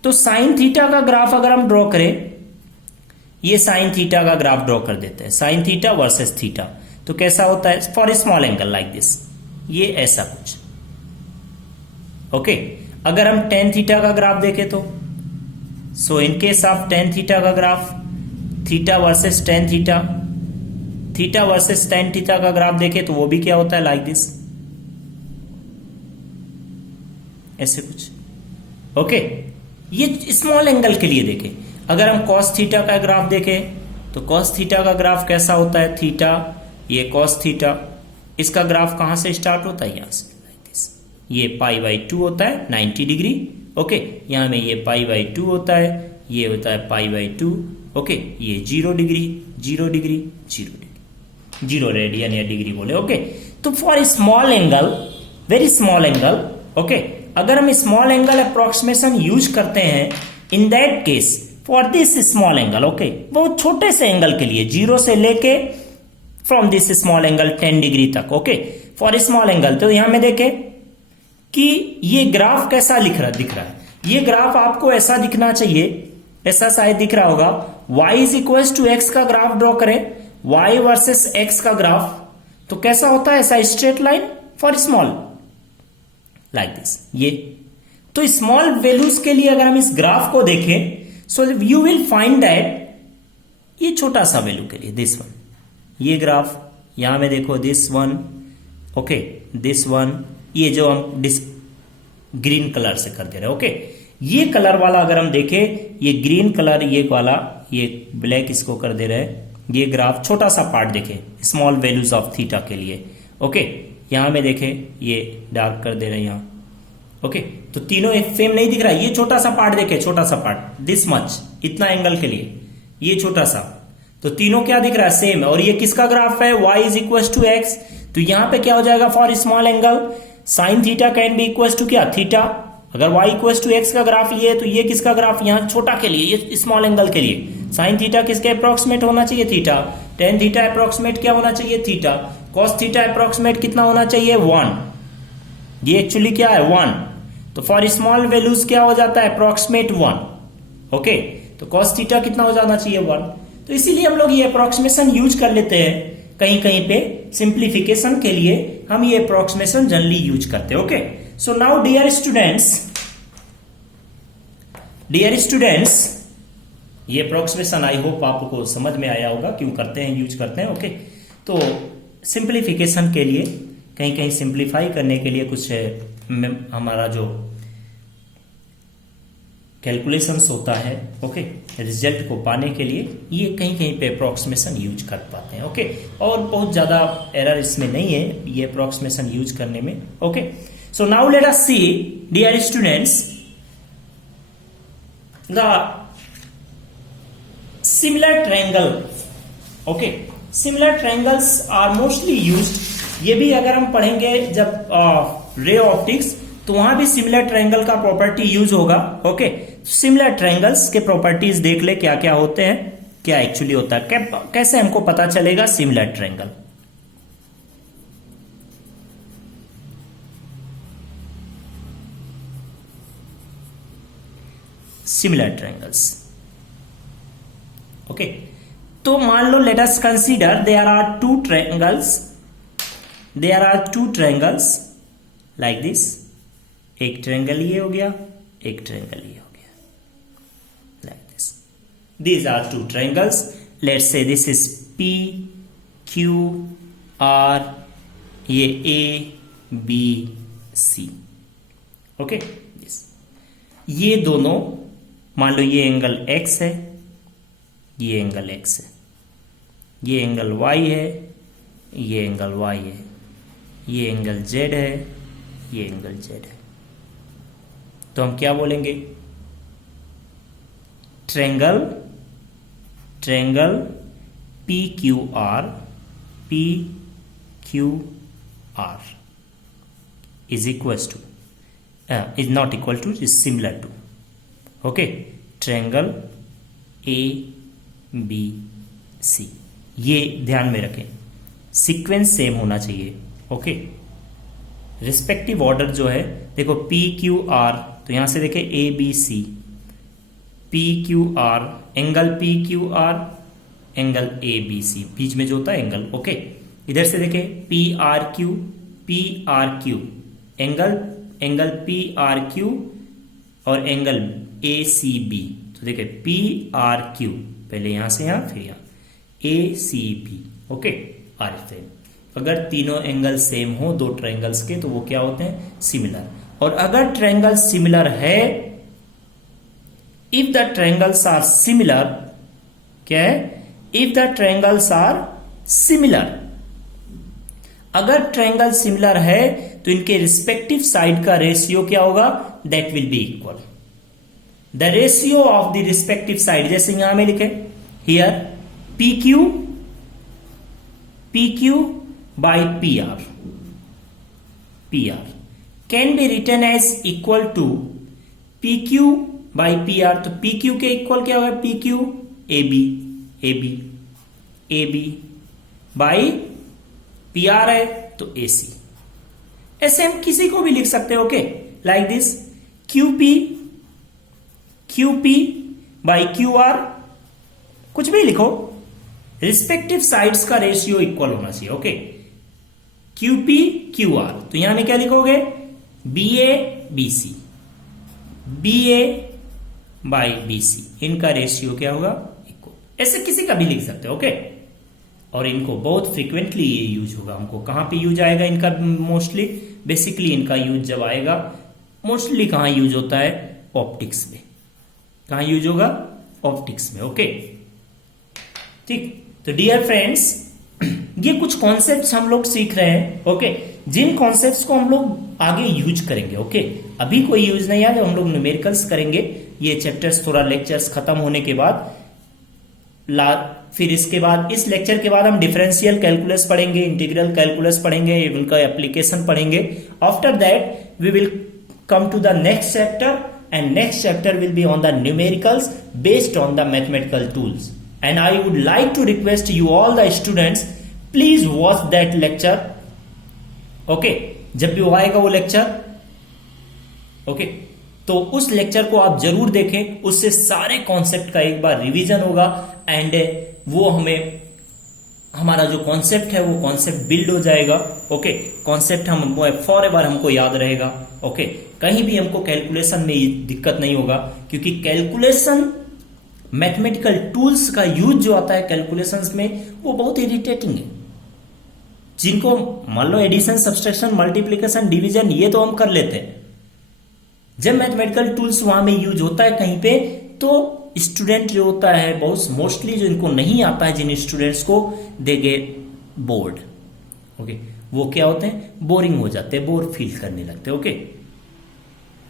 तो साइन थीटा का ग्राफ अगर हम ड्रॉ करें, ये साइन थीटा का ग्राफ ड्रॉ कर देते हैं, साइन थीटा वर्सेस थीटा, तो कैसा होता है, for small angle like this, ये ऐसा कुछ। ओके, अगर हम टेन थीटा का ग्राफ देखें तो, so in case of tan theta का graph, theta versus tan theta, theta versus tan theta का ग्राफ देखें तो वो भी क्या होता है, लाइक दिस, ऐसे कुछ। ओके, ये स्मॉल एंगल के लिए देखें। अगर हम कॉस थीटा का ग्राफ देखें तो कॉस थीटा का ग्राफ कैसा होता है, थीटा, ये कॉस थीटा, इसका ग्राफ कहां से स्टार्ट होता है, यहां से, ये पाई बाई 2 होता है 90 डिग्री। ओके, यहां में ये पाई बाई 2 होता है, ये होता है पाई बाई 2। ओके, ये 0 डिग्री 0 डिग्री 0 डिग्री, 0 रेडियन या डिग्री बोले। ओके, तो for small angle, very small angle, okay, अगर हम स्मॉल एंगल अप्रोक्सीमेशन यूज करते हैं, in that case for this small angle, okay, बहुत छोटे से एंगल के लिए, 0 से लेके from this small angle 10 degree तक। ओके, फॉर स्मॉल एंगल, तो यहां में देखें कि ये ग्राफ कैसा दिख रहा है, ये ग्राफ आपको ऐसा दिखना चाहिए, ऐसा शायद दिख रहा होगा, y is equal to x का ग्राफ ड्रॉ करें, y वर्सेस x का ग्राफ, तो कैसा होता है, ऐसा straight line for small like this. ये तो स्मॉल वैल्यूज के लिए अगर हम इस ग्राफ को देखें, so you will find that ये छोटा सा वैल्यू के लिए दिस वन, ये ग्राफ यहां में देखो this one, okay, this one, ये जो हम ग्रीन कलर से कर दे रहे हैं। ओके, ये कलर वाला अगर हम देखें, ये ग्रीन कलर, ये वाला, ये ब्लैक इसको कर दे रहे हैं, ये ग्राफ छोटा सा पार्ट देखें स्मॉल वैल्यूज ऑफ थीटा के लिए। ओके, यहां में देखें, ये डार्क कर दे रहे हैं यहां। ओके, तो तीनों एक सेम नहीं दिख रहा है, ये छोटा सा पार्ट देखें, छोटा सा पार्ट दिस मच, इतना एंगल के लिए ये छोटा सा, तो तीनों क्या दिख रहा है, सेम है। और ये किसका ग्राफ है, y is equal to x, तो यहां पे क्या हो जाएगा, for small angle sine theta can be equal to क्या, थीटा। अगर y इक्वल टू एक्स का ग्राफ ये है, तो ये किसका ग्राफ, यहां छोटा के लिए, ये स्मॉल एंगल के लिए साइन थीटा किसके अप्रोक्सीमेट होना चाहिए, थीटा। टेन थीटा अप्रोक्सीमेट क्या होना चाहिए, थीटा। कॉस थीटा अप्रोक्सीमेट कितना होना चाहिए, 1, ये एक्चुअली क्या है, 1, तो फॉर स्मॉल वैल्यूज क्या हो जाता है, अप्रोक्सीमेट 1। ओके, तो कॉस थीटा कितना हो जाना चाहिए, 1। तो इसीलिए हम लोग ये अप्रोक्सीमेशन यूज कर लेते हैं, कहीं कहीं पे सिंप्लीफिकेशन के लिए हम ये अप्रोक्सीमेशन जनरली यूज करते हैं। Okay, so now dear students, ये अप्रोक्सीमेशन आई होप आपको समझ में आया होगा, क्यों करते हैं, यूज करते हैं। ओके, तो सिंप्लीफिकेशन के लिए, कहीं कहीं सिंप्लीफाई करने के लिए कुछ हमारा जो कैलकुलेशंस होता है, ओके, रिजल्ट को पाने के लिए ये कहीं कहीं पे अप्रोक्सीमेशन यूज कर पाते हैं। ओके, और बहुत ज्यादा एरर इसमें नहीं है ये अप्रोक्सीमेशन यूज करने में। Okay, so now let us see dear students the similar triangle. Okay, similar triangles are mostly used, ये भी अगर हम पढ़ेंगे जब रे ऑप्टिक्स, तो वहां भी सिमिलर ट्रायंगल का प्रॉपर्टी यूज होगा। ओके, सिमिलर ट्रायंगल्स के प्रॉपर्टीज देख ले क्या क्या होते हैं, क्या एक्चुअली होता है, कैसे हमको पता चलेगा similar triangle. Similar triangles. Okay, तो मान लो let us consider there are two triangles like this. एक ट्रायंगल ये हो गया, एक ट्रायंगल ये हो गया, like this. These are two triangles. Let's say this is P Q R, ये A B C। Okay, this, ये दोनों मान लो ये एंगल X है, ये एंगल X है, ये एंगल Y है, ये एंगल Y है, ये एंगल Z है, ये एंगल Z है। तो हम क्या बोलेंगे, triangle PQR is equals to is not equal to, is similar to, okay, triangle ABC। ये ध्यान में रखें, सीक्वेंस सेम होना चाहिए। ओके, रिस्पेक्टिव ऑर्डर जो है, देखो PQR, तो यहां से देखें ABC, PQR, angle PQR, angle ABC, बीच में जो होता है एंगल। ओके, इधर से देखें PRQ, एंगल PRQ और एंगल ACB। तो देखें PRQ, पहले यहां से यहां, फिर यहां ACB। ओके, आर अगर तीनों एंगल सेम हो दो ट्रायंगल्स के, तो वो क्या होते हैं, सिमिलर। और अगर ट्रायंगल सिमिलर है, if the triangles are similar, क्या है, if the triangles are similar, अगर ट्रायंगल सिमिलर है तो इनके रिस्पेक्टिव साइड का रेशियो क्या होगा, that will be equal. The ratio of the respective side, जैसे यहां में लिखे here PQ by PR can be written as equal to PQ by PR। तो PQ के इक्वल क्या होगा, PQ AB by PR है तो AC। ऐसे हम किसी को भी लिख सकते हैं। Okay, like this, QP by QR, कुछ भी लिखो, रिस्पेक्टिव साइड्स का रेशियो इक्वल होना चाहिए। ओके, QP QR, तो यहां में क्या लिखोगे, BA by BC, इनका रेशियो क्या होगा, इक्वल। ऐसे किसी का भी लिख सकते हो। ओके, और इनको बहुत फ्रीक्वेंटली ये यूज होगा। हमको कहां पे यूज आएगा इनका, मोस्टली बेसिकली इनका यूज जब आएगा, मोस्टली कहां यूज होता है, ऑप्टिक्स में। कहां यूज होगा, ऑप्टिक्स में। ओके, ठीक। तो डियर फ्रेंड्स, ये कुछ कॉन्सेप्ट्स हम लोग सीख रहे हैं। ओके, जिन कॉन्सेप्ट्स को हम लोग आगे यूज करेंगे। ओके, अभी कोई यूज नहीं है, हम लोग न्यूमेरिकल्स करेंगे। ये चैप्टर्स थोड़ा लेक्चर्स खत्म होने के बाद फिर इसके बाद, इस लेक्चर के बाद हम डिफरेंशियल कैलकुलस पढ़ेंगे, इंटीग्रल कैलकुलस पढ़ेंगे, उनका एप्लीकेशन पढ़ेंगे। After that we will come to the next chapter, and next chapter will be on the numericals based on the mathematical tools. And I would like to request you all the students, please watch that lecture. Okay, जब भी वो आएगा वो lecture, okay, तो उस lecture को आप जरूर देखें, उससे सारे कॉन्सेप्ट का एक बार रिवीजन होगा, एंड वो हमें, हमारा जो कॉन्सेप्ट है वो कॉन्सेप्ट बिल्ड हो जाएगा। ओके, कॉन्सेप्ट हम फॉर एवर हमको याद रहेगा। ओके, कहीं भी हमको कैलकुलेशन में दिक्कत नहीं होगा, क्योंकि कैलकुलेशन, मैथमेटिकल टूल्स का यूज जो आता है कैलकुलेशंस में, वो बहुत इरिटेटिंग है। जिनको मान लो एडिशन, सब्सट्रैक्शन, मल्टीप्लिकेशन, डिवीजन, ये तो हम कर लेते हैं। जब मैथमेटिकल टूल्स वहां में यूज होता है कहीं पे, तो स्टूडेंट जो होता है, बहुत मोस्टली जो इनको नहीं आता है, जिन स्टूडेंट्स को, दे गेट बोर्ड। ओके, वो क्या होते हैं, बोरिंग हो जाते हैं, बोर फील करने लगते हैं। Okay,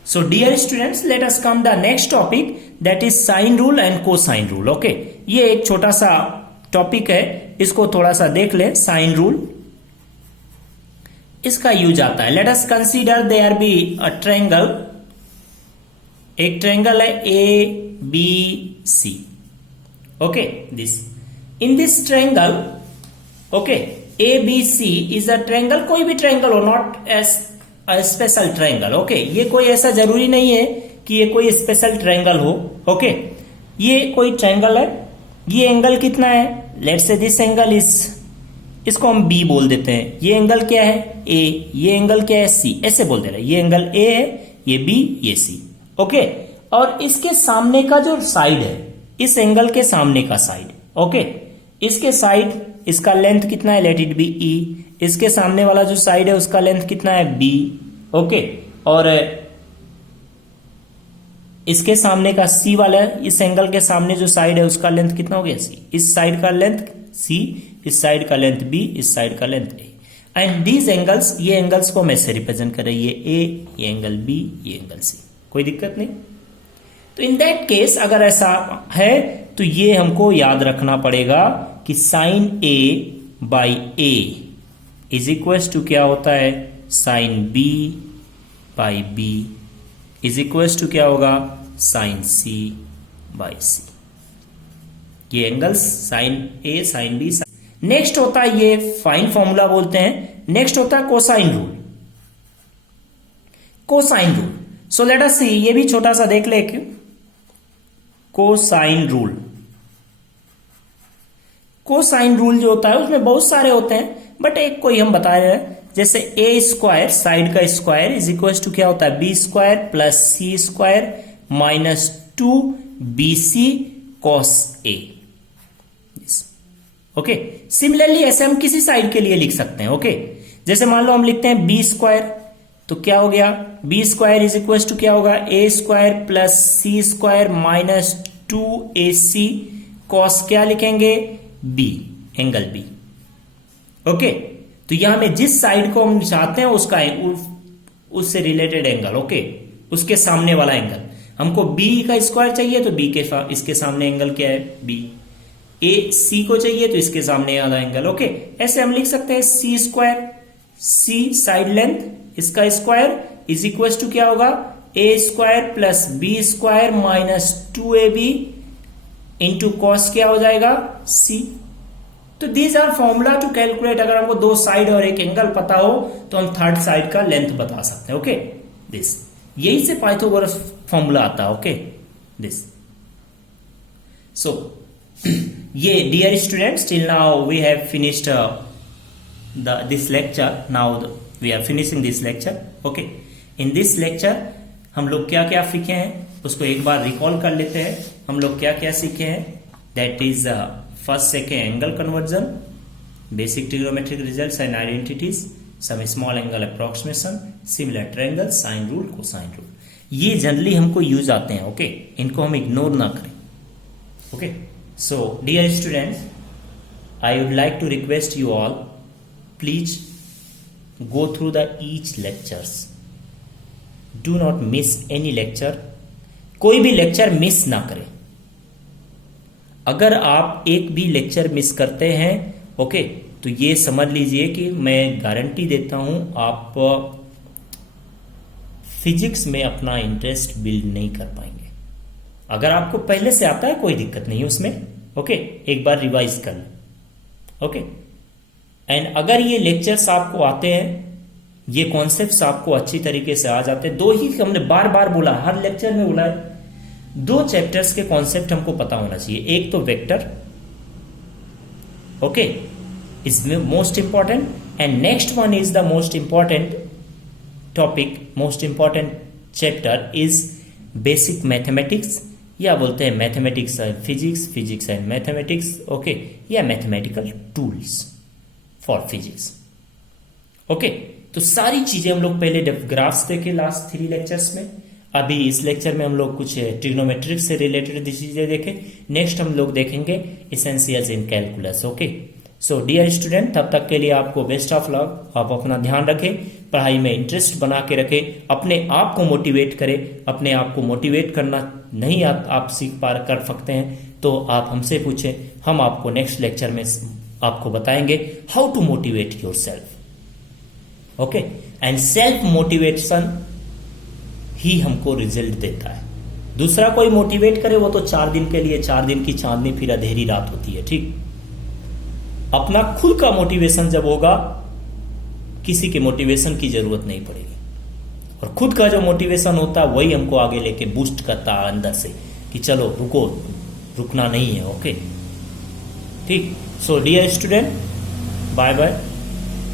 so dear students, let us come the next topic, that is sine rule and cosine rule. Okay, ये एक छोटा सा टॉपिक है, इसको थोड़ा सा देख ले। साइन रूल, इसका यूज आता है। Let us consider there be a triangle, एक ट्रायंगल है A B C, okay, this in this triangle, okay, A B C is a triangle, कोई भी ट्रायंगल हो, not as special triangle, okay, ये कोई ऐसा जरूरी नहीं है कि ये कोई स्पेशल ट्रायंगल हो, ओके, ये कोई ट्रायंगल है, ये एंगल कितना है, let's say this angle is, इसको हम बी बोल देते हैं, ये एंगल क्या है ए, ये एंगल क्या है सी, ऐसे बोल दे रहे हैं, ये एंगल ए है, ये बी, ये सी, ओके, और इसके सामने का जो साइड है, इस एंगल के सामने का साइड, ओके, इसके साइड, इसका लेंथ कितना है, लेट इट बी ई, इसके सामने वाला जो साइड है उसका लेंथ कितना है बी, ओके, और इसके सामने का सी वाला, इस एंगल के सामने जो साइड है उसका लेंथ कितना हो गया सी, इस साइड का लेंथ सी, इस साइड का लेंथ बी, इस साइड का length A, and these angles, ये एंगल्स को हम ऐसे रिप्रेजेंट कर रहे हैं, ये ए, ये एंगल बी, ये एंगल सी, कोई दिक्कत नहीं। तो इन दैट केस अगर ऐसा है तो ये हमको याद रखना पड़ेगा कि sine A by A is equal to क्या होता है, sine B by B is equal to क्या होगा, साइन सी बाई सी, ये angles sine A sine B. Next होता है, ये फाइन फॉर्मूला बोलते हैं, नेक्स्ट होता है cosine rule, cosine rule. So let us see, ये भी छोटा सा देख ले, कोसाइन रूल, कोसाइन रूल जो होता है उसमें बहुत सारे होते हैं, बट एक कोई हम बता रहे हैं, जैसे ए स्क्वायर, साइड का स्क्वायर इज इक्वल टू क्या होता है, B square plus C square minus 2bc cos a, okay. Similarly ऐसे हम किसी साइड के लिए लिख सकते हैं, ओके, जैसे मान लो हम लिखते हैं बी स्क्वायर, तो क्या हो गया, B square is equal to क्या होगा, A square plus C square minus 2ac cos क्या लिखेंगे, बी, एंगल बी, ओके। तो यहां में जिस साइड को हम चाहते हैं उसका उससे रिलेटेड एंगल, ओके, उसके सामने वाला एंगल, हमको बी का स्क्वायर चाहिए तो बी के इसके सामने एंगल क्या है, बी, ए सी को चाहिए तो इसके सामने वाला एंगल, ओके। ऐसे हम लिख सकते हैं C square, C side length, इसका स्क्वायर इज इक्वल टू क्या होगा, A square plus B square minus 2ab into cos क्या हो जाएगा, सी। तो these are formula to calculate, अगर हमको दो साइड और एक एंगल पता हो तो हम थर्ड साइड का लेंथ बता सकते हैं, ओके, दिस, यही से पाइथागोरस फॉर्मूला आता है, ओके, दिस। सो ये dear students, till now we have finished this lecture, now we are finishing this lecture, okay. In this lecture हम लोग क्या क्या सीखे हैं उसको एक बार रिकॉल कर लेते हैं। हम लोग क्या क्या सीखे हैं, that is first second angle conversion, basic trigonometric results and identities, some small angle approximation, similar triangle, sine rule, cosine rule, ये जनरली हमको यूज आते हैं, ओके, इनको हम इग्नोर ना करें, okay. So dear students, I would like to request you all, please go through the each lectures, do not miss any lecture, कोई भी लेक्चर मिस ना करें। अगर आप एक भी लेक्चर मिस करते हैं, ओके, तो ये समझ लीजिए कि मैं गारंटी देता हूं आप फिजिक्स में अपना इंटरेस्ट बिल्ड नहीं कर पाएंगे। अगर आपको पहले से आता है कोई दिक्कत नहीं है उसमें, ओके, एक बार रिवाइज कर लें, ओके। एंड अगर ये लेक्चर्स आपको आते हैं, ये कॉन्सेप्ट्स आपको अच्छी तरीके से आ जाते हैं, दो ही हमने बार बार बोला, हर लेक्चर में बोला है, दो चैप्टर्स के कॉन्सेप्ट हमको पता होना चाहिए। एक तो vector, okay, is most important, and next one is the most important topic, most important chapter is basic mathematics, या बोलते हैं mathematics and physics, physics and mathematics, okay, या mathematical tools for physics, okay. तो सारी चीजें हम लोग पहले ग्राफ्स देखे लास्ट 3 लेक्चर्स में, अभी इस लेक्चर में हम लोग कुछ ट्रिग्नोमेट्रिक से रिलेटेड चीजें देखे, नेक्स्ट हम लोग देखेंगे essentials in calculus, okay. So dear student, तब तक के लिए आपको बेस्ट ऑफ लक, आप अपना ध्यान रखें, पढ़ाई में इंटरेस्ट बना के रखें, अपने आप को मोटिवेट करें। अपने आप को मोटिवेट करना नहीं आप सीख पार कर सकते हैं तो आप हमसे पूछें, हम आपको नेक्स्ट लेक्चर में आपको बताएंगे how to motivate yourself. Okay, and self motivation ही हमको रिजल्ट देता है। दूसरा कोई मोटिवेट करे वो तो 4 दिन के लिए, 4 दिन की चांदनी फिर अंधेरी रात होती है, ठीक। अपना खुद का मोटिवेशन जब होगा, किसी के मोटिवेशन की जरूरत नहीं पड़ेगी, और खुद का जो मोटिवेशन होता है वही हमको आगे लेके बूस्ट करता है अंदर से कि चलो रुको, रुकना नहीं है। ओके, ठीक। So dear student, bye bye.